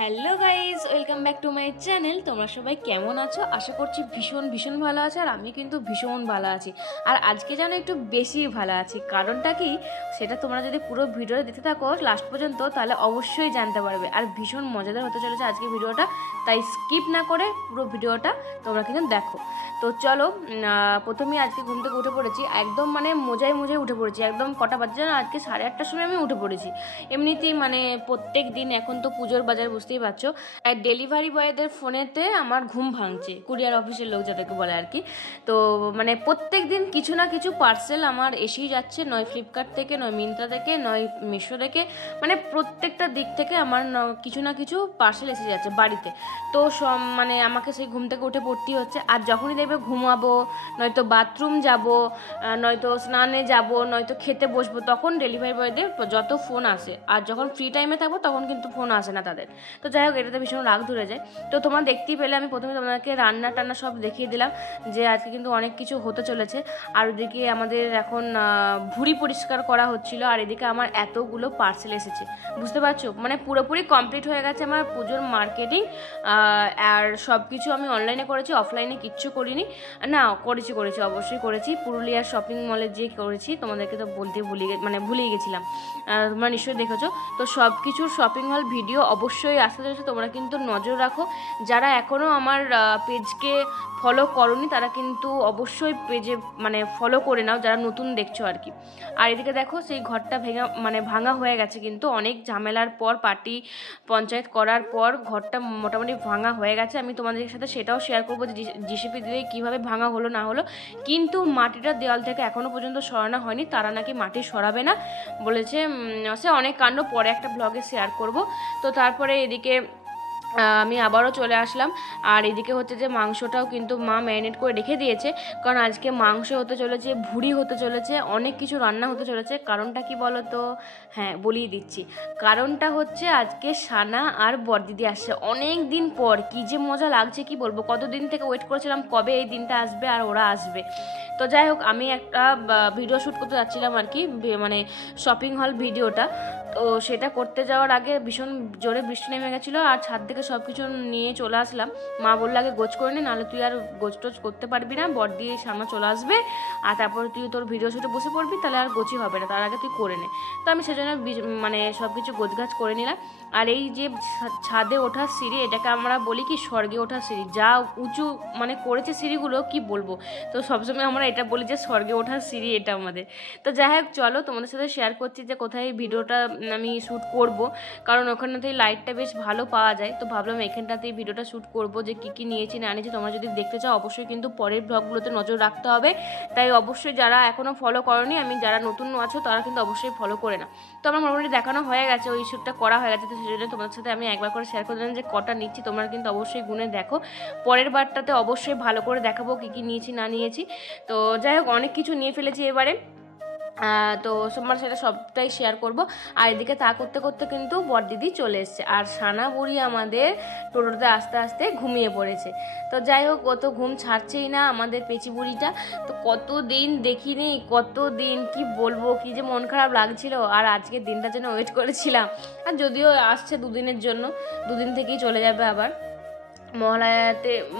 Hello guys, welcome back to my channel. তোমরা সবাই কেমন আছো? আশা করছি ভীষণ ভালো আছো। আর আমি কিন্তু ভীষণ ভালো আছি। আর আজকে যেন একটু বেশি ভালো আছি। কারণটা কি, সেটা তোমরা যদি পুরো ভিডিওটা দেখতে থাকো লাস্ট পর্যন্ত, তাহলে অবশ্যই জানতে পারবে। আর ভীষণ মজাদার হতে চলেছে আজকে ভিডিওটা, তাই স্কিপ না করে পুরো ভিডিওটা তোমরা কিন্তু দেখো। তো চলো, প্রথমেই আজকে ঘুম থেকে উঠে পড়েছি, একদম মানে মোজায় উঠে পড়েছি। একদম কটা বাজে না, আজকে 8:30টার সময় আমি উঠে পড়েছি। এমনিতেই মানে প্রত্যেক দিন এখন তো পুজোর বাজার, বুঝতেই পারছো। আর ডেলিভারি বয়দের ফোনেতে আমার ঘুম ভাঙছে, কুরিয়ার অফিসের লোক যাদেরকে বলে আর কি। তো মানে প্রত্যেক দিন কিছু না কিছু পার্সেল আমার এসেই যাচ্ছে, নয় ফ্লিপকার্ট থেকে, নয় মিন্ত্রা থেকে, নয় মিশো থেকে। মানে প্রত্যেকটা দিক থেকে আমার কিছু না কিছু পার্সেল এসে যাচ্ছে বাড়িতে। তো সব মানে আমাকে সেই ঘুম থেকে উঠে পড়তেই হচ্ছে। আর যখনই দেখবে ঘুমাবো, নয়তো বাথরুম যাব, নয়তো স্নানে যাব, নয়তো খেতে বসবো, তখন ডেলিভারি বয়দের যত ফোন আসে। আর যখন ফ্রি টাইমে থাকবো তখন কিন্তু ফোন আসে না তাদের। তো যাই হোক, এটাতে ভীষণ রাগ ধরে যায়। তো তোমরা দেখতেই পেলে, আমি প্রথমে তোমাদেরকে রান্না টান্না সব দেখিয়ে দিলাম যে আজকে কিন্তু অনেক কিছু হতে চলেছে। আর ওদিকে আমাদের এখন ভুঁড়ি পরিষ্কার করা হচ্ছিল, আর এদিকে আমার এতগুলো পার্সেল এসেছে, বুঝতে পারছো। মানে পুরোপুরি কমপ্লিট হয়ে গেছে আমার পুজোর মার্কেটিং। আর সব কিছু আমি অনলাইনে করেছি, অফলাইনে কিচ্ছু করিনি। না, করেছি অবশ্যই করেছি। পুরুলিয়ার শপিং মলে যে করেছি, তোমাদেরকে তো বলতে ভুলেই গেছিলাম। তোমরা নিশ্চয়ই দেখেছো। তো সব কিছুর শপিং হল ভিডিও অবশ্যই আসতে চলেছে, তোমরা কিন্তু নজর রাখো। যারা এখনও আমার পেজকে ফলো করোনি তারা কিন্তু অবশ্যই পেজে মানে ফলো করে নাও, যারা নতুন দেখছো আর কি। আর এদিকে দেখো, সেই ঘরটা ভাঙা হয়ে গেছে, কিন্তু অনেক ঝামেলার পর, পার্টি পঞ্চায়েত করার পর ঘরটা মোটামুটি ভাঙা হয়ে গেছে। আমি তোমাদের সাথে সেটাও শেয়ার করবো যে জিসিপি দিয়ে কীভাবে ভাঙা হলো না হলো। কিন্তু মাটিটা দেওয়াল থেকে এখনও পর্যন্ত সরানো হয়নি, তারা নাকি মাটি সরাবে না বলেছে। সে অনেক কাণ্ড, পরে একটা ব্লগে শেয়ার করব। তো তারপরে এদিকে আমি আবারও চলে আসলাম। আর এদিকে হচ্ছে যে মাংসটাও কিন্তু মা ম্যারিনেট করে রেখে দিয়েছে, কারণ আজকে মাংস হতে চলেছে, ভুড়ি হতে চলেছে, অনেক কিছু রান্না হতে চলেছে। কারণটা কি বলো তো? হ্যাঁ, বলিয়ে দিচ্ছি। কারণটা হচ্ছে আজকে সানা আর বড়দিদি আসছে অনেক দিন পর। কি যে মজা লাগছে কি বলবো, কতদিন থেকে ওয়েট করেছিলাম কবে এই দিনটা আসবে আর ওরা আসবে। তো যাই হোক, আমি একটা ভিডিও শ্যুট করতে যাচ্ছিলাম আর কি, মানে শপিং হল ভিডিওটা। তো সেটা করতে যাওয়ার আগে ভীষণ জোরে বৃষ্টি নেমে গেছিলো, আর ছাদ থেকে সব কিছু নিয়ে চলে আসলাম। মা বললো আগে গোছ করে নি, নাহলে তুই আর গোছ টোছ করতে পারবি না, বর দিয়ে সামনে চলে আসবে, আর তারপরে তুই তোর ভিডিও শ্যুটে বসে পড়বি, তাহলে আর গোছই হবে না, তার আগে তুই করে নে। তো আমি সেজন্য মানে সব কিছু গোছগাছ করে নিলাম। আর এই যে ছাদে ওঠার সিঁড়ি, এটাকে আমরা বলি কি স্বর্গে ওঠার সিঁড়ি। যা উঁচু মানে করেছে সিঁড়িগুলো, কি বলবো। তো সবসময় আমরা এটা বলি যে স্বর্গে ওঠার সিঁড়ি এটা আমাদের। তো যাই হোক, চলো তোমাদের সাথে শেয়ার করছি যে কোথায় ভিডিওটা আমি শ্যুট করব, কারণ ওখানটাতেই লাইটটা বেশ ভালো পাওয়া যায়। তো ভাবলাম এখানটাতেই ভিডিওটা শ্যুট করব, যে কী নিয়েছি না নিয়েছি। তোমরা যদি দেখতে চাও অবশ্যই কিন্তু পরের ব্লগগুলোতে নজর রাখতে হবে। তাই অবশ্যই যারা এখনও ফলো করোনি, আমি যারা নতুন আছো তারা কিন্তু অবশ্যই ফলো করে না। তো আমার মোটামুটি দেখানো হয়ে গেছে, ওই শ্যুটটা করা হয়ে গেছে। তো সেই জন্য তোমাদের সাথে আমি একবার করে শেয়ার করে দিলাম যে কটা নিচ্ছি, তোমরা কিন্তু অবশ্যই গুনে দেখো। পরের বারটাতে অবশ্যই ভালো করে দেখাবো কী নিয়েছি না নিয়েছি। তো যাই হোক, অনেক কিছু নিয়ে ফেলেছি এবারে। তো তোমার সেটা সবটাই শেয়ার করব। আর এদিকে তা করতে করতে কিন্তু বড়দিদি চলে এসছে, আর সানা বুড়ি আমাদের টোটোতে আস্তে আস্তে ঘুমিয়ে পড়েছে। তো যাই হোক, ও তো ঘুম ছাড়ছেই না আমাদের পেঁচি বুড়িটা। তো কতদিন দেখিনি, কতদিন কি বলবো, কি যে মন খারাপ লাগছিল। আর আজকের দিনটার জন্য ওয়েট করেছিলাম। আর যদিও আসছে দুদিনের জন্য, দুদিন থেকেই চলে যাবে আবার।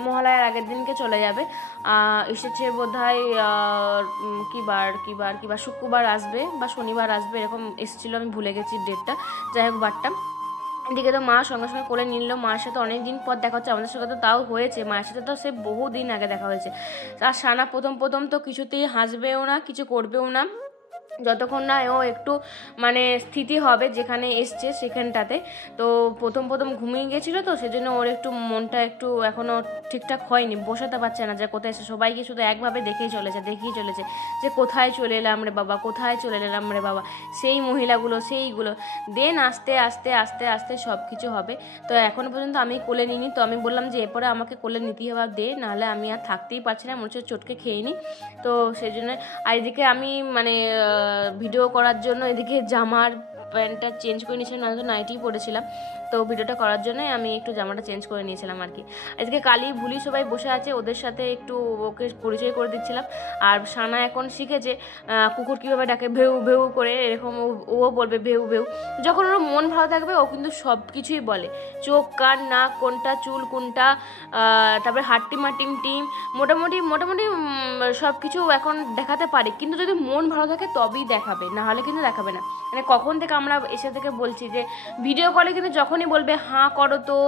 মহালয়ার আগের দিনকে চলে যাবে। এসেছে বোধহয় কি বার শুক্রবার আসবে বা শনিবার আসবে, এরকম এসেছিলো, আমি ভুলে গেছি ডেটটা। যাই হোক, বারটা এদিকে তো মা সঙ্গে সঙ্গে করে নিল। মার সাথে অনেক দিন পর দেখা হচ্ছে, আমাদের সাথে তো তাও হয়েছে, মায়ের সাথে তো সে বহু দিন আগে দেখা হয়েছে। আর সানা প্রথম তো কিছুতেই হাসবেও না, কিছু করবেও না, যতক্ষণ না ও একটু মানে স্থিতি হবে যেখানে এসছে সেখানটাতে। তো প্রথম ঘুমিয়ে গেছিলো, তো সেজন্য ওর একটু মনটা একটু এখনও ঠিকঠাক হয়নি, বসাতে পারছে না যে কোথায় এসে। সবাইকে শুধু একভাবে দেখেই চলেছে যে কোথায় চলে এলাম রে বাবা, কোথায় চলে এলাম রে বাবা। সেই মহিলাগুলো, সেইগুলো দেন আস্তে আস্তে আস্তে আস্তে সব কিছু হবে। তো এখনও পর্যন্ত আমি কোলে নিইনি, তো আমি বললাম যে এরপরে আমাকে কোলে নিতেই হবে, দে, নাহলে আমি আর থাকতেই পারছি না, মনে হচ্ছে চটকে খেয়ে নিই। তো সেই জন্য। আর এদিকে আমি মানে ভিডিও করার জন্য এদিকে জামার প্যান্টটা চেঞ্জ করে নিয়েছিলাম, নাহলে তো নাইটিই পরেছিলাম। তো ভিডিওটা করার জন্যই আমি একটু জামাটা চেঞ্জ করে নিয়েছিলাম আর কি। আজকে কালি ভুলি সবাই বসে আছে, ওদের সাথে একটু ওকে পরিচয় করে দিচ্ছিলাম। আর সানা এখন শিখেছে কুকুর কীভাবে ডাকে, ভেউ ভেউ করে, এরকম ও বলবে ভেউ ভেউ। যখন ওর মন ভালো থাকবে ও কিন্তু সব কিছুই বলে, চোখ কান নাক কোনটা, চুল কোনটা, তারপরে হাট্টিমা টিম টিম, মোটামুটি সব কিছু এখন দেখাতে পারে। কিন্তু যদি মন ভালো থাকে তবেই দেখাবে, না হলে কিন্তু দেখাবে না। মানে কখন থেকে আমরা এসে থেকে বলছি যে ভিডিও কলে কিন্তু যখনই বলবে হাঁ করো তো,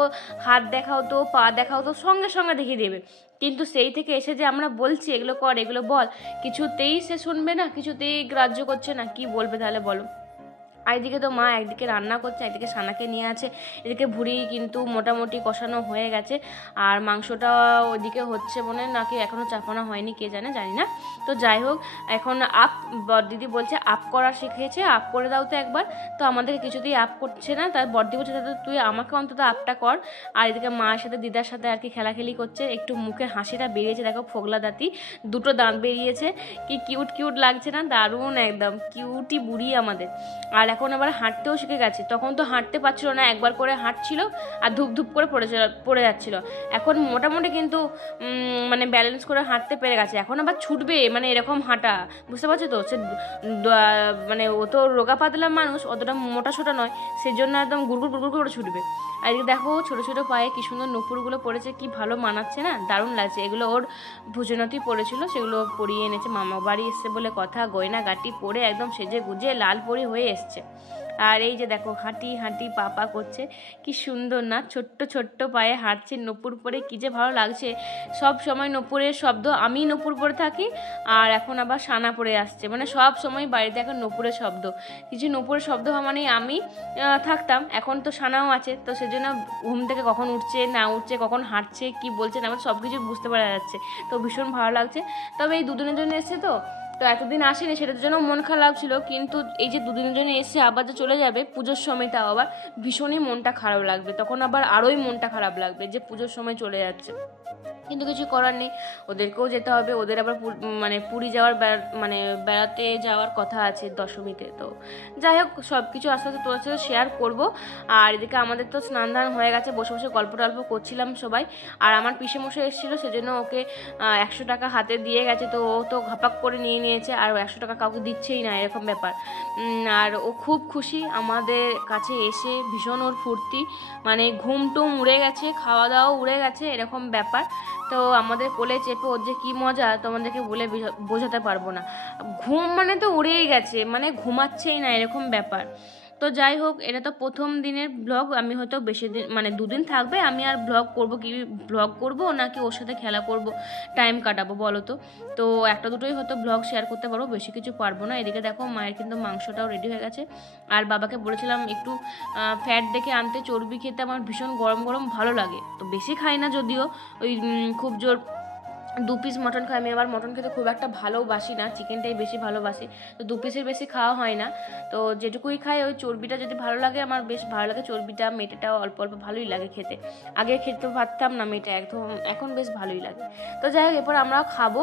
হাত দেখাও তো, পা দেখাও তো, সঙ্গে সঙ্গে দেখিয়ে দেবে। কিন্তু সেই থেকে এসে যে আমরা বলছি এগুলো কর এগুলো বল, কিছুতেই সে শুনবে না, কিছুতেই গ্রাহ্য করছে না। কি বলবে তাহলে বলো? আর এদিকে তো মা একদিকে রান্না করছে, একদিকে সানাকে নিয়ে আছে, এদিকে ভুড়ি কিন্তু মোটামুটি কষানো হয়ে গেছে। আর মাংসটা ওইদিকে হচ্ছে মনে নাকি এখনও চাপানো হয়নি, কে জানে, জানি না। তো যাই হোক, এখন দিদি বলছে আপ করা শিখিয়েছে, আপ করে দাও তো একবার। তো আমাদেরকে কিছুতেই আপ করছে না, তার বড়দি বলছে তাহলে তুই আমাকে অন্তত আপটা কর। আর এদিকে মায়ের সাথে দিদার সাথে আর কি খেলাখেলি করছে, একটু মুখের হাসিটা বেরিয়েছে, দেখো ফোগলা দাঁতি, দুটো দাঁত বেরিয়েছে, কি কিউট কিউট লাগছে না? দারুণ, একদম কিউটি বুড়ি আমাদের। আর এখন আবার হাঁটতেও শিখে গেছে, তখন তো হাঁটতে পারছিল না, একবার করে হাঁটছিল আর ধুপ ধুপ করে পড়ে যাচ্ছিল। এখন মোটামুটি কিন্তু মানে ব্যালেন্স করে হাঁটতে পেরে গেছে। এখন আবার ছুটবে, মানে এরকম হাঁটা, বুঝতে পারছো তো? সে মানে ও তো রোগা পাতলা মানুষ, অতটা মোটা সোটা নয়, সেজন্য একদম গুড়গুড় গুড়গুড় করে ছুটবে। আর এদিকে দেখো ছোটো ছোটো পায়ে কি সুন্দর নূপুরগুলো পড়েছে, কি ভালো মানাচ্ছে না, দারুণ লাগছে। এগুলো ওর ভুজনতি পড়েছিল, সেগুলো পরিয়ে এনেছে, মামা বাড়ি এসছে বলে কথা, গয়না গাটি পরে একদম সেজে গুজে লাল পরি হয়ে এসছে। আর এই যে দেখো হাঁটি হাঁটি পা করছে, কি সুন্দর না, ছোট্ট ছোট্ট পায়ে হাঁটছে, নূপুর পরে, কি যে ভালো লাগছে। সব সময় নূপুরের শব্দ, আমি নূপুর পরে থাকি, আর এখন আবার সানা পরে আসছে, মানে সব সময় বাড়িতে এখন নূপুরের শব্দ। কিছু নূপুরের শব্দ হওয়া মানে আমি থাকতাম, এখন তো সানাও আছে, তো সেজন্য ঘুম থেকে কখন উঠছে না উঠছে, কখন হাঁটছে, কি বলছে না, আমার সব কিছু বুঝতে পারা যাচ্ছে। তো ভীষণ ভালো লাগছে। তবে এই দুদিনের জন্য এসছে তো এতদিন আসেনি, সেটার জন্য মন খারাপ ছিল। কিন্তু এই যে দুদিনের জন্য এসে আবার যে চলে যাবে পুজোর সময়, তাও আবার ভীষণই মনটা খারাপ লাগবে, তখন আবার আরোই মনটা খারাপ লাগবে যে পুজোর সময় চলে যাচ্ছে। কিন্তু কিছু করার নেই, ওদেরকেও যেতে হবে, ওদের আবার মানে পুরী যাওয়ার মানে বেড়াতে যাওয়ার কথা আছে দশমীতে। তো যাই হোক, সব কিছু আস্তে আস্তে তোর সাথে শেয়ার করবো। আর এদিকে আমাদের তো স্নান ধান হয়ে গেছে, বসে বসে গল্প টল্প করছিলাম সবাই। আর আমার পিসেমশাই এসেছিলো, সেজন্য ওকে 100 টাকা হাতে দিয়ে গেছে, তো ও তো ঘাপাক করে নিয়েছে, আর 100 টাকা কাউকে দিচ্ছেই না, এরকম ব্যাপার। আর ও খুব খুশি আমাদের কাছে এসে, ভীষণ ওর ফুর্তি, মানে ঘুম টুম উড়ে গেছে, খাওয়া দাওয়া উড়ে গেছে, এরকম ব্যাপার। তো আমাদের কোলে চেপে ওর যে কী মজা তোমাদেরকে বলে বোঝাতে পারবো না। ঘুম মানে তো উড়েই গেছে, মানে ঘুমাচ্ছেই না, এরকম ব্যাপার। তো যাই হোক, এটা তো প্রথম দিনের ব্লগ, আমি হয়তো বেশি দিন মানে দুদিন থাকবে, আমি আর ব্লগ করব কি, ব্লগ করব নাকি ওর সাথে খেলা করব, টাইম কাটাবো বলো তো? তো একটা দুটোই হয়তো ব্লগ শেয়ার করতে পারবো, বেশি কিছু পারবো না। এদিকে দেখো মায়ের কিন্তু মাংসটাও রেডি হয়ে গেছে। আর বাবাকে বলেছিলাম একটু ফ্যাট দেখে আনতে, চর্বি খেতে আমার ভীষণ গরম গরম ভালো লাগে, তো বেশি খাই না যদিও, ওই খুব জোর 2 পিস মটন খাই। আমি আবার মটন খেতে খুব একটা ভালোবাসি না, চিকেনটাই বেশি ভালোবাসি, তো 2 পিসের বেশি খাওয়া হয় না। তো যেটুকুই খাই, ওই চর্বিটা যদি ভালো লাগে, আমার বেশ ভালো লাগে চর্বিটা, মেটেটাও অল্প অল্প ভালোই লাগে খেতে। আগে খেতে পারতাম না মেটে একদম, এখন বেশ ভালোই লাগে। তো যাই হোক, এরপর আমরাও খাবো।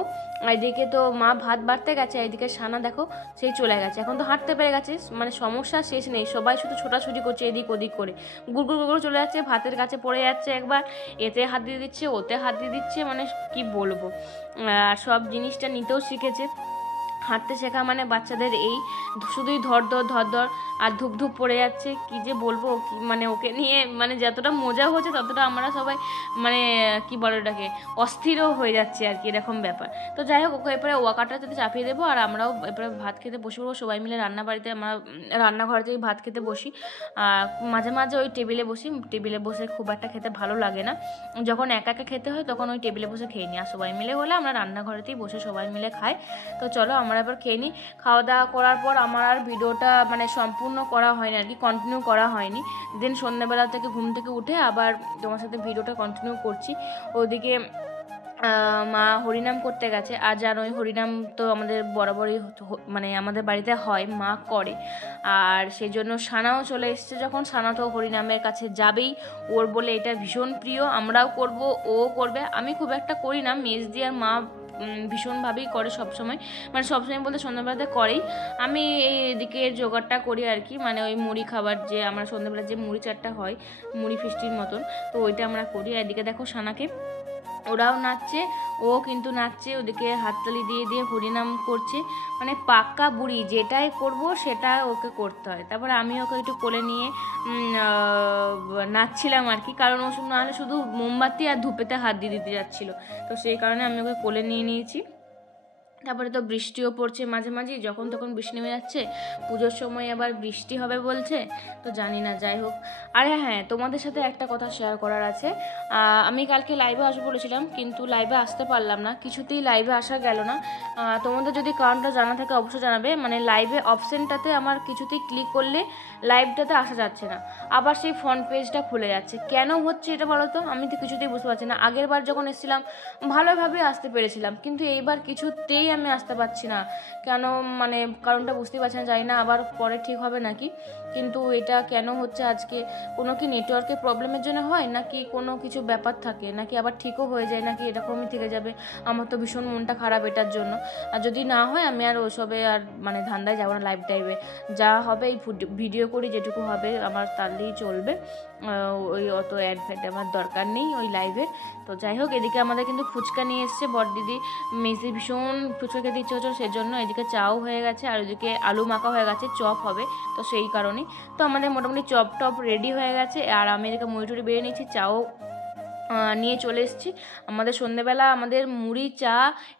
এদিকে তো মা ভাত বাড়তে গেছে, এদিকে সানা দেখো সেই চলে গেছে, এখন তো হাঁটতে পেরে গেছে, মানে সমস্যা শেষ নেই, সবাই শুধু ছোটাছুটি করছে এদিক ওদিক করে, গুড়গুড় গুড়গুড় চলে যাচ্ছে, ভাতের কাছে পড়ে যাচ্ছে, একবার এতে হাত দিয়ে দিচ্ছে, ওতে হাত দিয়ে দিচ্ছে, মানে কি বলবো। আর সব জিনিসটা নিতেও শিখেছে। হাঁটতে শেখা মানে বাচ্চাদের এই শুধুই ধর আর ধূপ ধূপ পড়ে যাচ্ছে, কি যে বলবো, মানে ওকে নিয়ে মানে যতটা মজা হচ্ছে ততটা আমরা সবাই মানে কি বলে ওটাকে, অস্থিরও হয়ে যাচ্ছে আর কি, এরকম ব্যাপার। তো যাই হোক, ওকে এরপরে ওয়াকারটা যাতে চাপিয়ে দেবো, আর আমরাও এরপরে ভাত খেতে বসে পড়বো সবাই মিলে। রান্নাবাড়িতে আমরা রান্নাঘর থেকে ভাত খেতে বসি, মাঝে মাঝে ওই টেবিলে বসি, টেবিলে বসে খুব একটা খেতে ভালো লাগে না, যখন একা একা খেতে হয় তখন ওই টেবিলে বসে খেয়ে নিই, আর সবাই মিলে হলে আমরা রান্নাঘরেতেই বসে সবাই মিলে খাই। তো চলো আমরা এবার খেয়ে নিই। খাওয়া দাওয়া করার পর আমার আর ভিডিওটা মানে সম্পূর্ণ করা হয়নি আর কি, কন্টিনিউ করা হয়নি। দেন সন্ধ্যাবেলা থেকে ঘুম থেকে উঠে আবার তোমার সাথে ভিডিওটা কন্টিনিউ করছি। ওদিকে মা হরিনাম করতে গেছে, আর জানোই হরিনাম তো আমাদের বরাবরই মানে আমাদের বাড়িতে হয়, মা করে। আর সেই জন্য সানাও চলে এসছে, যখন সানা তো হরিনামের কাছে যাবেই, ওর বলে এটা ভীষণ প্রিয়, আমরাও করব, ও করবে। আমি খুব একটা করি না, মেজদি আর মা ভীষণভাবেই করে সবসময়, মানে সবসময় বলতে সন্ধ্যাবেলাতে করেই। আমি এদিকে জোগাড়টা করি আর কি, মানে ওই মুড়ি খাবার যে আমরা সন্ধ্যাবেলা যে মুড়ি চাটটা হয় মুড়ি ফিস্টির মতন, তো ওইটা আমরা করি। এদিকে দেখো সানাকে, ওরাও নাচছে, ও কিন্তু নাচছে, ওদিকে হাততালি দিয়ে দিয়ে হরিনাম করছে, মানে পাক্কা বুড়ি, যেটাই করব সেটা ওকে করতে হয়। তারপরে আমি ওকে একটু কোলে নিয়ে নাচছিলাম আর কি, কারণ ও নাহলে শুধু মোমবাতি আর ধূপেতে হাত দিয়ে দিতে যাচ্ছিলো, তো সেই কারণে আমি ওকে কোলে নিয়ে নিয়েছি। তারপরে তো বৃষ্টিও পড়ছে মাঝে মাঝে, যখন তখন বৃষ্টি নেমে যাচ্ছে, পুজোর সময় আবার বৃষ্টি হবে বলছে, তো জানি না, যাই হোক। আর হ্যাঁ, তোমাদের সাথে একটা কথা শেয়ার করার আছে। আমি কালকে লাইভে আসবো বলেছিলাম, কিন্তু লাইভে আসতে পারলাম না, কিছুতেই লাইভে আসা গেল না। তোমাদের যদি কারণটা জানা থাকে অবশ্যই জানাবে। মানে লাইভে অপশানটাতে আমার কিছুতেই ক্লিক করলে লাইভটাতে আসা যাচ্ছে না, আবার সেই ফ্রন্ট পেজটা খুলে যাচ্ছে, কেন হচ্ছে এটা বলো তো? আমি তো কিছুতেই বুঝতে পারছি না। আগের বার যখন এসেছিলাম ভালোভাবে আসতে পেরেছিলাম, কিন্তু এইবার কিছুতেই আমি আসতে পারছি না, কেন মানে কারণটা বুঝতেই পারছি না, জানি না আবার পরে ঠিক হবে নাকি, কিন্তু এটা কেন হচ্ছে আজকে? কোনো কি নেটওয়ার্কের প্রবলেমের জন্য হয়, নাকি কোনো কিছু ব্যাপার থাকে, নাকি আবার ঠিকও হয়ে যায়, নাকি এরকমই থেকে যাবে? আমার তো ভীষণ মনটা খারাপ এটার জন্য। আর যদি না হয় আমি আর ওসবে আর মানে ধান্দায় যাবো না, লাইভ টাইভে যা হবে এই ভিডিও করি, যেটুকু হবে আমার তাহলেই চলবে, ওই অত অ্যাড ফ্যাড আমার দরকার নেই ওই লাইভের। তো যাই হোক, এদিকে আমাদের কিন্তু ফুচকা নিয়ে এসছে বড়দিদি, মেসি ভীষণ ফুচকা খেতে ইচ্ছে হচ্ছে, সেজন্য এদিকে চাও হয়ে গেছে, আর ওইদিকে আলু মাখা হয়ে গেছে, চপ হবে, তো সেই কারণেই তো আমাদের মোটামুটি চপ টপ রেডি হয়ে গেছে। আর আমি এদিকে মুড়ি টুড়ি বেরিয়ে নিয়েছি, চাও নিয়ে চলে এসেছি। আমাদের সন্ধ্যেবেলা আমাদের মুড়ি চা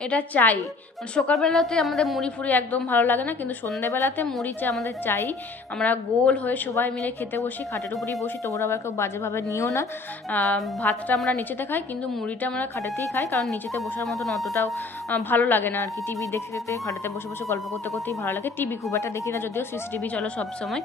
এটা চাই, মানে সকালবেলাতে আমাদের মুড়ি ফুড়ি একদম ভালো লাগে না, কিন্তু সন্ধ্যেবেলাতে মুড়ি চা আমাদের চাই। আমরা গোল হয়ে সবাই মিলে খেতে বসি, খাটের উপরেই বসি, তোমরা আবার কেউ বাজেভাবে নিও না। ভাতটা আমরা নিচেতে খাই, কিন্তু মুড়িটা আমরা খাটেতেই খাই, কারণ নিচেতে বসার মতন অতটাও ভালো লাগে না আর কি। টিভি দেখতে দেখতে খাটেতে বসে বসে গল্প করতে করতেই ভালো লাগে, টিভি খুব একটা দেখি না, যদিও সিসিটিভি চলো সব সময়।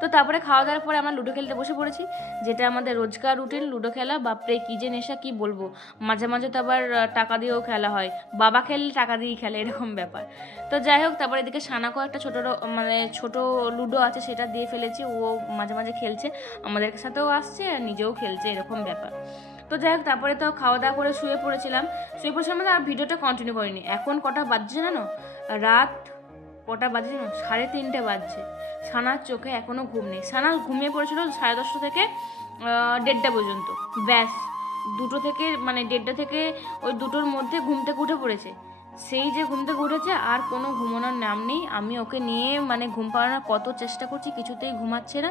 তো তারপরে খাওয়া দাওয়ার পরে আমরা লুডো খেলতে বসে পড়েছি, যেটা আমাদের রোজকার রুটিন লুডো খেলা। বাপরে কি যে নেশা, কি বলবো। মাঝে মাঝে তো আবার টাকা দিয়েও খেলা হয়, বাবা খেললে টাকা দিয়েই খেলে, এরকম ব্যাপার। তো যাই হোক, তারপরে এদিকে সানাকো একটা মানে ছোট লুডো আছে, সেটা দিয়ে ফেলেছি, ও মাঝে মাঝে খেলছে, আমাদের সাথেও আসছে আর নিজেও খেলছে, এরকম ব্যাপার। তো যাই হোক, তারপরে তো খাওয়া দাওয়া করে শুয়ে পড়েছিলাম মানে আর ভিডিওটা কন্টিনিউ করিনি। এখন কটা বাজছে জানো? রাত কটা বাজছে জানো? 3:30 বাজছে। সানার চোখে এখনও ঘুম নেই। সানা ঘুমিয়ে পড়েছিল 10:30 থেকে 1:30 পর্যন্ত, ব্যাস 2টো থেকে মানে 1:30 থেকে ওই 2টোর মধ্যে ঘুম থেকে উঠে পড়েছে। সেই যে ঘুম থেকে উঠেছে, আর কোনো ঘুমানোর নাম নেই। আমি ওকে নিয়ে মানে ঘুম পাড়ানোর কত চেষ্টা করছি, কিছুতেই ঘুমাচ্ছে না।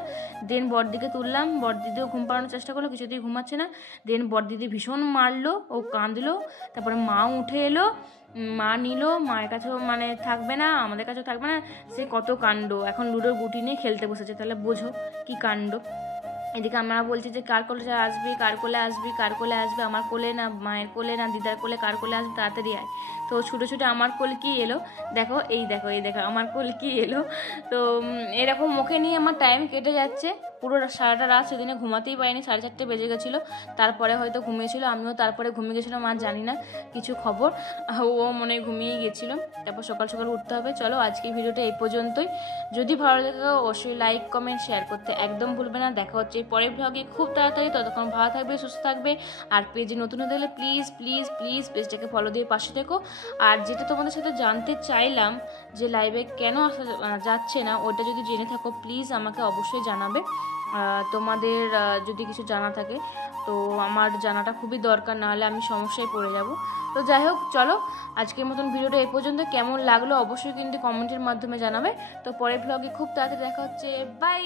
দেন বড়দিকে তুললাম, বড়দিদিও ঘুম পাড়ানোর চেষ্টা করলো, কিছুতেই ঘুমাচ্ছে না। দেন বড়দিদি ভীষণ মারলো, ও কাঁদলো। তারপরে মাও উঠে এলো, মা নিল, মায়ের কাছেও মানে থাকবে না, আমাদের কাছেও থাকবে না, সে কত কাণ্ড। এখন লুডোর গুটি নিয়ে খেলতে বসেছে, তাহলে বোঝো কি কাণ্ড। এদিকে আমরা বলছি যে কার কোলে আসবি, কার কোলে আসবি, কার কোলে আসবে, আমার কোলে না মায়ের কোলে না দিদার কোলে, কার কোলে আসবে, তাড়াতাড়ি আয়। তো ছুটে ছুটে আমার কোল কি এলো, দেখো এই দেখো এই দেখো আমার কোল কি এলো। তো এরকম মুখে নিয়ে আমার টাইম কেটে যাচ্ছে, পুরো সারাটা রাত সেদিনে ঘুমাতেই পারিনি, 4:30 বেজে গেছিলো। তারপরে হয়তো ঘুমিয়েছিল, আমিও তারপরে ঘুমিয়ে গেছিলাম, আর জানি না কিছু খবর, ও মনে হয় ঘুমিয়েই গেছিলো। তারপর সকাল সকাল উঠতে হবে। চলো আজকে ভিডিওটা এই পর্যন্তই। যদি ভালো লাগে অবশ্যই লাইক কমেন্ট শেয়ার করতে একদম ভুলবে না। দেখা হচ্ছে পরের ব্লগে খুব তাড়াতাড়ি, ততক্ষণ ভালো থাকবে, সুস্থ থাকবে। আর পেজে নতুন হতে হলে প্লিজ প্লিজ প্লিজ পেজটাকে ফলো দিয়ে পাশে থেকো। আর যেটা তোমাদের সাথে জানতে চাইলাম যে লাইভে কেন আসা যাচ্ছে না, ওটা যদি জেনে থাকো প্লিজ আমাকে অবশ্যই জানাবে। তোমাদের যদি কিছু জানা থাকে তো আমার জানাটা খুবই দরকার, নাহলে আমি সমস্যায় পড়ে যাব। তো যাই হোক, চলো আজকের মতন ভিডিওটা এই পর্যন্ত। কেমন লাগলো অবশ্যই কিন্তু কমেন্টের মাধ্যমে জানাবে। তো পরের ব্লগে খুব তাড়াতাড়ি দেখা হচ্ছে, বাই।